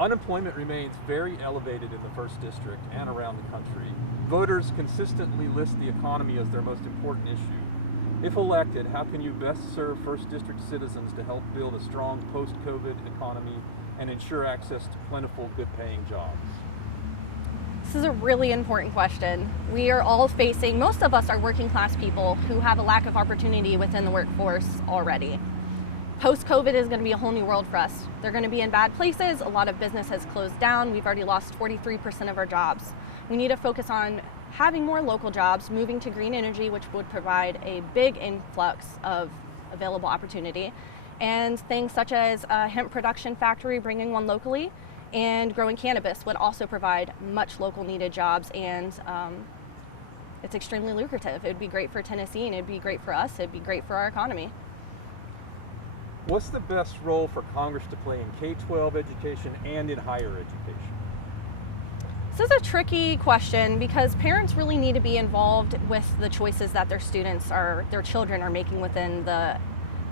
Unemployment remains very elevated in the First District and around the country. Voters consistently list the economy as their most important issue. If elected, how can you best serve First District citizens to help build a strong post-COVID economy and ensure access to plentiful, good-paying jobs? This is a really important question. We are all facing, most of us are working class people who have a lack of opportunity within the workforce already. Post-COVID is going to be a whole new world for us. They're going to be in bad places. A lot of business has closed down. We've already lost 43% of our jobs. We need to focus on having more local jobs, moving to green energy, which would provide a big influx of available opportunity, and things such as a hemp production factory, bringing one locally, and growing cannabis would also provide much local needed jobs, and it's extremely lucrative. It'd be great for Tennessee, and it'd be great for us. It'd be great for our economy. What's the best role for Congress to play in K-12 education and in higher education? This is a tricky question because parents really need to be involved with the choices that their children are making within the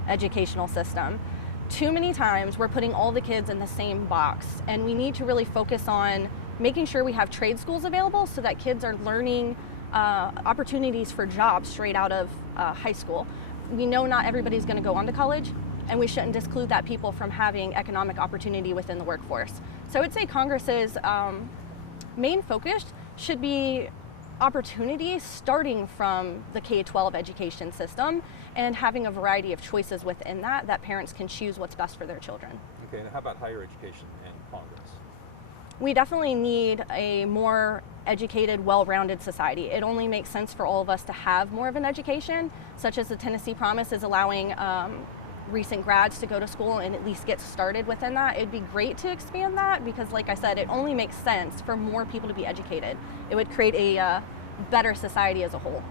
educational system. Too many times we're putting all the kids in the same box, and we need to really focus on making sure we have trade schools available so that kids are learning opportunities for jobs straight out of high school. We know not everybody's going to go on to college, and we shouldn't disclude that people from having economic opportunity within the workforce. So I would say Congress's main focus should be opportunities starting from the K-12 education system and having a variety of choices within that parents can choose what's best for their children. Okay, and how about higher education and Congress? We definitely need a more educated, well-rounded society. It only makes sense for all of us to have more of an education, such as the Tennessee Promise is allowing recent grads to go to school and at least get started within that. It'd be great to expand that because, like I said, it only makes sense for more people to be educated. It would create a better society as a whole.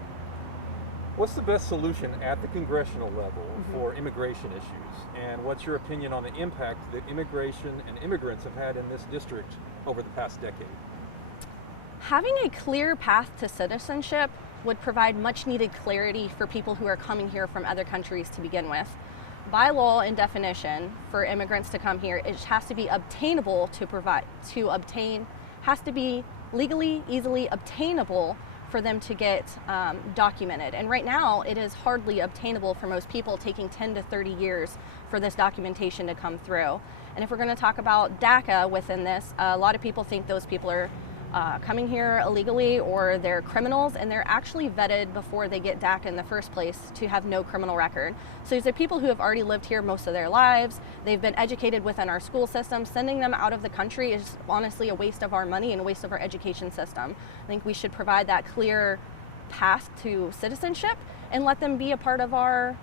What's the best solution at the congressional level for immigration issues? And what's your opinion on the impact that immigration and immigrants have had in this district over the past decade? Having a clear path to citizenship would provide much needed clarity for people who are coming here from other countries to begin with. By law and definition, for immigrants to come here, it has to be obtainable has to be legally, easily obtainable for them to get documented. And right now, it is hardly obtainable for most people, taking 10 to 30 years for this documentation to come through. And if we're going to talk about DACA within this, a lot of people think those people are coming here illegally or they're criminals, and they're actually vetted before they get DACA in the first place to have no criminal record. So these are people who have already lived here most of their lives. They've been educated within our school system. Sending them out of the country is honestly a waste of our money and a waste of our education system. I think we should provide that clear path to citizenship and let them be a part of our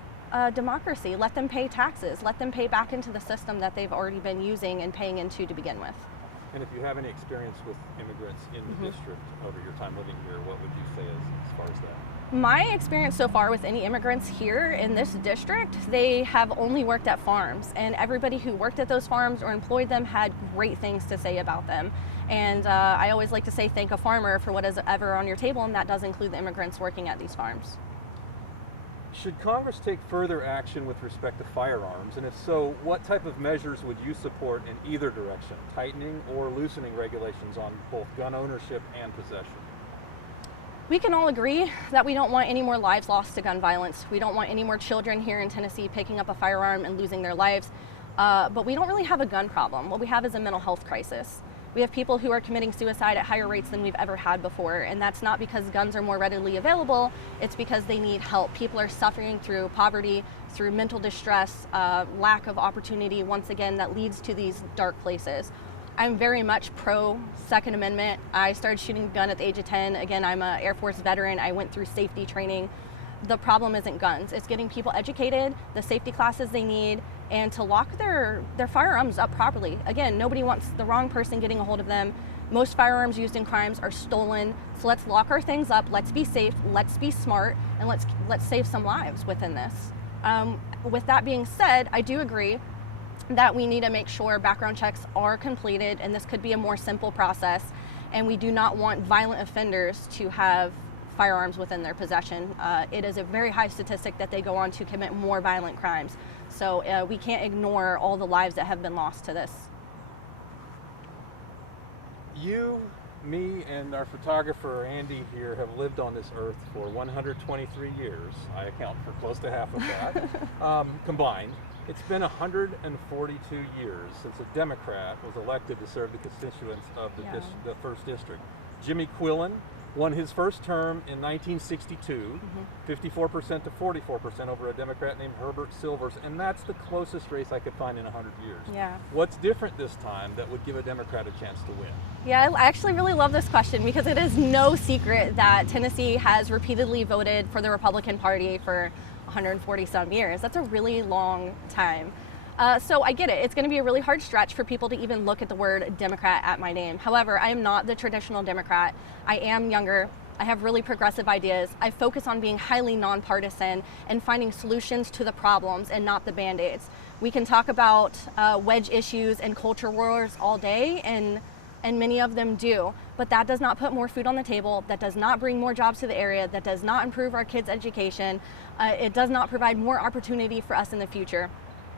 democracy. Let them pay taxes. Let them pay back into the system that they've already been using and paying into to begin with. And if you have any experience with immigrants in the district over your time living here, what would you say as far as that? My experience so far with any immigrants here in this district, they have only worked at farms, and everybody who worked at those farms or employed them had great things to say about them. And I always like to say thank a farmer for what is ever on your table, and that does include the immigrants working at these farms. Should Congress take further action with respect to firearms? And if so, what type of measures would you support in either direction, tightening or loosening regulations on both gun ownership and possession? We can all agree that we don't want any more lives lost to gun violence. We don't want any more children here in Tennessee picking up a firearm and losing their lives. But we don't really have a gun problem. What we have is a mental health crisis. We have people who are committing suicide at higher rates than we've ever had before, and that's not because guns are more readily available, it's because they need help. People are suffering through poverty, through mental distress, lack of opportunity, once again, that leads to these dark places. I'm very much pro Second Amendment. I started shooting a gun at the age of 10. Again, I'm an Air Force veteran. I went through safety training. The problem isn't guns. It's getting people educated, the safety classes they need, and to lock their firearms up properly. Again, nobody wants the wrong person getting a hold of them. Most firearms used in crimes are stolen. So let's lock our things up. Let's be safe. Let's be smart, and let's save some lives within this. With that being said, I do agree that we need to make sure background checks are completed, and this could be a more simple process. And we do not want violent offenders to have firearms within their possession. It is a very high statistic that they go on to commit more violent crimes. So we can't ignore all the lives that have been lost to this. You, me, and our photographer Andy here have lived on this earth for 123 years. I account for close to half of that combined. It's been 142 years since a Democrat was elected to serve the constituents of the first district. Jimmy Quillen won his first term in 1962, 54% to 44% over a Democrat named Herbert Silvers, and that's the closest race I could find in 100 years. Yeah. What's different this time that would give a Democrat a chance to win? Yeah, I actually really love this question because it is no secret that Tennessee has repeatedly voted for the Republican Party for 140 some years. That's a really long time. So I get it. It's going to be a really hard stretch for people to even look at the word Democrat at my name. However, I am not the traditional Democrat. I am younger. I have really progressive ideas. I focus on being highly nonpartisan and finding solutions to the problems and not the Band-Aids. We can talk about wedge issues and culture wars all day, and many of them do, but that does not put more food on the table, that does not bring more jobs to the area, that does not improve our kids' education, it does not provide more opportunity for us in the future.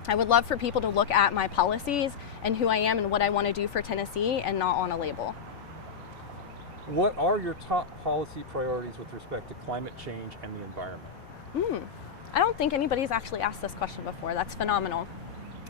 I would love for people to look at my policies and who I am and what I want to do for Tennessee and not on a label. What are your top policy priorities with respect to climate change and the environment? I don't think anybody's actually asked this question before. That's phenomenal.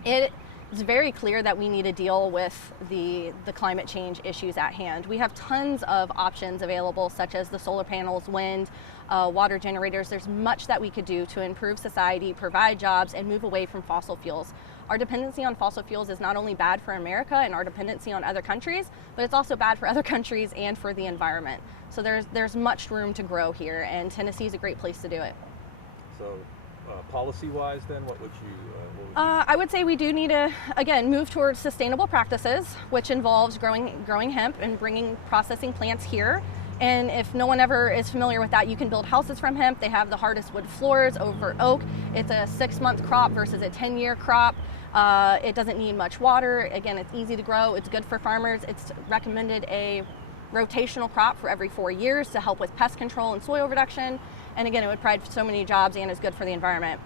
It's very clear that we need to deal with the climate change issues at hand. We have tons of options available, such as the solar panels, wind, water generators. There's much that we could do to improve society, provide jobs, and move away from fossil fuels. Our dependency on fossil fuels is not only bad for America and our dependency on other countries, but it's also bad for other countries and for the environment. So there's much room to grow here, and Tennessee is a great place to do it. So policy-wise then, what would you I would say we do need to, again, move towards sustainable practices, which involves growing hemp and bringing processing plants here. And if no one ever is familiar with that, you can build houses from hemp. They have the hardest wood floors over oak. It's a 6-month crop versus a 10-year crop. It doesn't need much water. Again, it's easy to grow. It's good for farmers. It's recommended a rotational crop for every 4 years to help with pest control and soil reduction. And again, it would provide so many jobs and is good for the environment.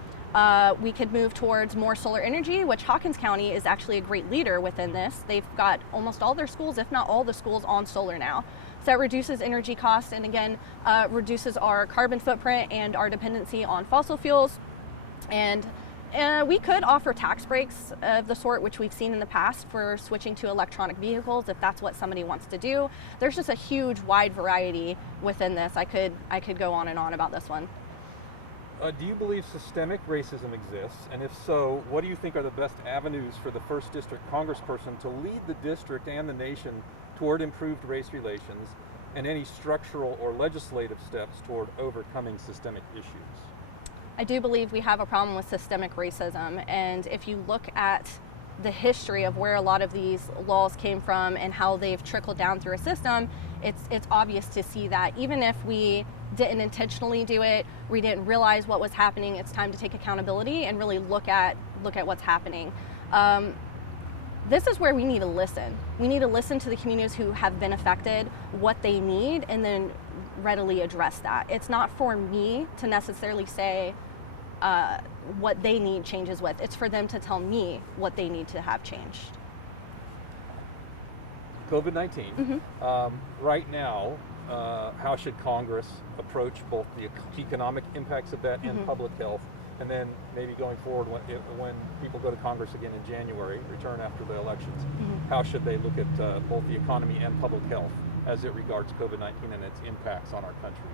We could move towards more solar energy, which Hawkins County is actually a great leader within this. They've got almost all their schools, if not all the schools, on solar now. So that reduces energy costs and again, reduces our carbon footprint and our dependency on fossil fuels. And we could offer tax breaks of the sort which we've seen in the past for switching to electronic vehicles if that's what somebody wants to do. There's just a huge wide variety within this. I could go on and on about this one. Do you believe systemic racism exists? And if so, what do you think are the best avenues for the First District Congressperson to lead the district and the nation toward improved race relations and any structural or legislative steps toward overcoming systemic issues? I do believe we have a problem with systemic racism, and if you look at the history of where a lot of these laws came from and how they've trickled down through a system, it's obvious to see that even if we didn't intentionally do it, we didn't realize what was happening, it's time to take accountability and really look at what's happening. This is where we need to listen. We need to listen to the communities who have been affected, what they need, and then readily address that. It's not for me to necessarily say what they need changes with. It's for them to tell me what they need to have changed. COVID-19. Right now, how should Congress approach both the economic impacts of that and public health? And then maybe going forward, when people go to Congress again in January, return after the elections, how should they look at both the economy and public health as it regards COVID-19 and its impacts on our country?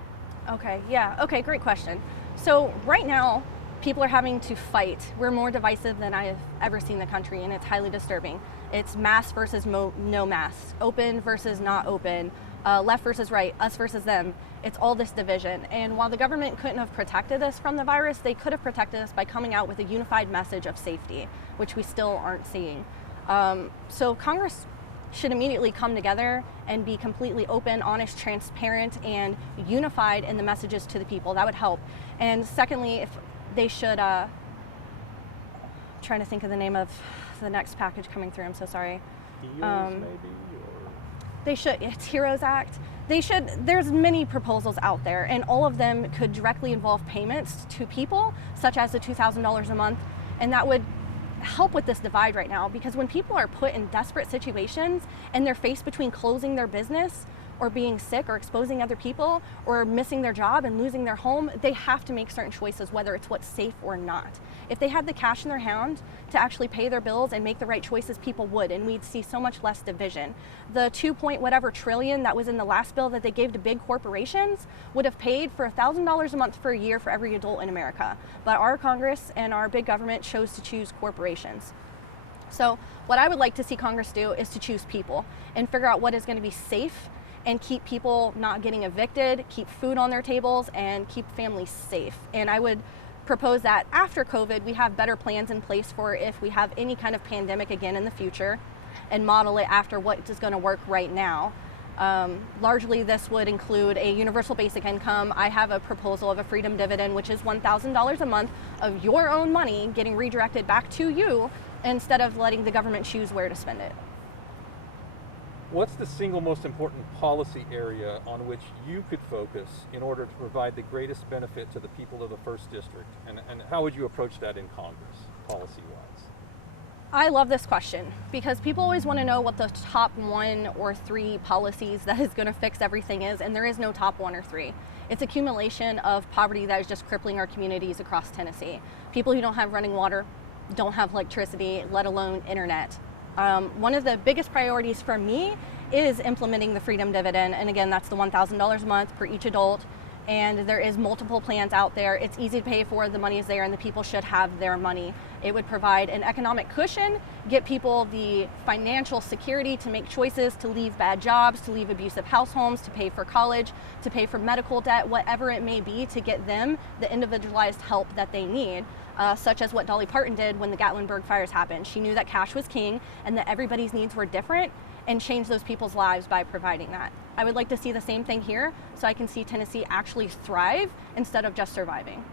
Okay, yeah, okay, great question. So right now, people are having to fight. We're more divisive than I have ever seen the country, and it's highly disturbing. It's mask versus no mask, open versus not open, left versus right, us versus them. It's all this division. And while the government couldn't have protected us from the virus, they could have protected us by coming out with a unified message of safety, which we still aren't seeing. So Congress should immediately come together and be completely open, honest, transparent, and unified in the messages to the people. That would help. And secondly, if they should, trying to think of the name of the next package coming through, I'm so sorry. HEROES maybe? Or? They should, it's HEROES Act. They should, there's many proposals out there, and all of them could directly involve payments to people, such as the $2,000 a month, and that would help with this divide right now, because when people are put in desperate situations and they're faced between closing their business or being sick or exposing other people or missing their job and losing their home, they have to make certain choices, whether it's what's safe or not. If they had the cash in their hand to actually pay their bills and make the right choices, people would, and we'd see so much less division. The 2 trillion that was in the last bill that they gave to big corporations would have paid for $1,000 a month for a year for every adult in America. But our Congress and our big government chose to choose corporations. So what I would like to see Congress do is to choose people and figure out what is going to be safe and keep people not getting evicted, keep food on their tables, and keep families safe. And I would propose that after COVID, we have better plans in place for if we have any kind of pandemic again in the future, and model it after what is going to work right now. Largely, this would include a universal basic income. I have a proposal of a freedom dividend, which is $1,000 a month of your own money getting redirected back to you instead of letting the government choose where to spend it. What's the single most important policy area on which you could focus in order to provide the greatest benefit to the people of the First District? And how would you approach that in Congress, policy-wise? I love this question because people always want to know what the top 1 or 3 policies that is going to fix everything is, and there is no top 1 or 3. It's accumulation of poverty that is just crippling our communities across Tennessee. People who don't have running water, don't have electricity, let alone internet. One of the biggest priorities for me is implementing the freedom dividend, and again, that's the $1,000 a month per each adult, and there is multiple plans out there. It's easy to pay for, the money is there, and the people should have their money. It would provide an economic cushion, get people the financial security to make choices, to leave bad jobs, to leave abusive house homes, to pay for college, to pay for medical debt, whatever it may be, to get them the individualized help that they need. Such as what Dolly Parton did when the Gatlinburg fires happened. She knew that cash was king and that everybody's needs were different, and changed those people's lives by providing that. I would like to see the same thing here, so I can see Tennessee actually thrive instead of just surviving.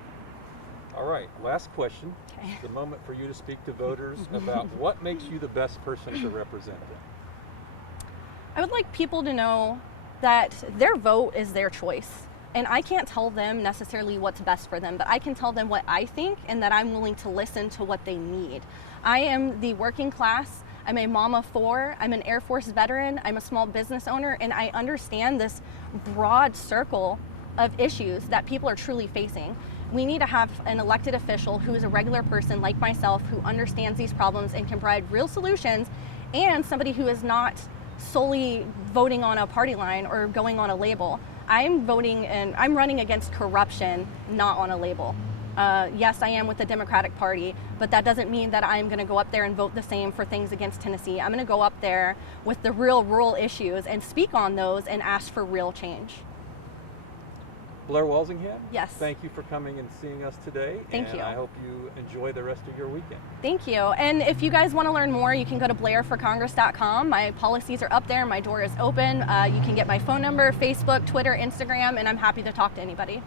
All right, last question. Okay. The moment for you to speak to voters about what makes you the best person to represent them. I would like people to know that their vote is their choice. And I can't tell them necessarily what's best for them, but I can tell them what I think and that I'm willing to listen to what they need. I am the working class. I'm a mom of 4. I'm an Air Force veteran. I'm a small business owner, and I understand this broad circle of issues that people are truly facing. We need to have an elected official who is a regular person like myself who understands these problems and can provide real solutions, and somebody who is not solely voting on a party line or going on a label. I'm voting and I'm running against corruption, not on a label. Yes, I am with the Democratic Party, but that doesn't mean that I'm going to go up there and vote the same for things against Tennessee. I'm going to go up there with the real rural issues and speak on those and ask for real change. Blair Walsingham? Yes. Thank you for coming and seeing us today. Thank you. I hope you enjoy the rest of your weekend. Thank you. And if you guys want to learn more, you can go to blairforcongress.com. My policies are up there. My door is open. You can get my phone number, Facebook, Twitter, Instagram, and I'm happy to talk to anybody.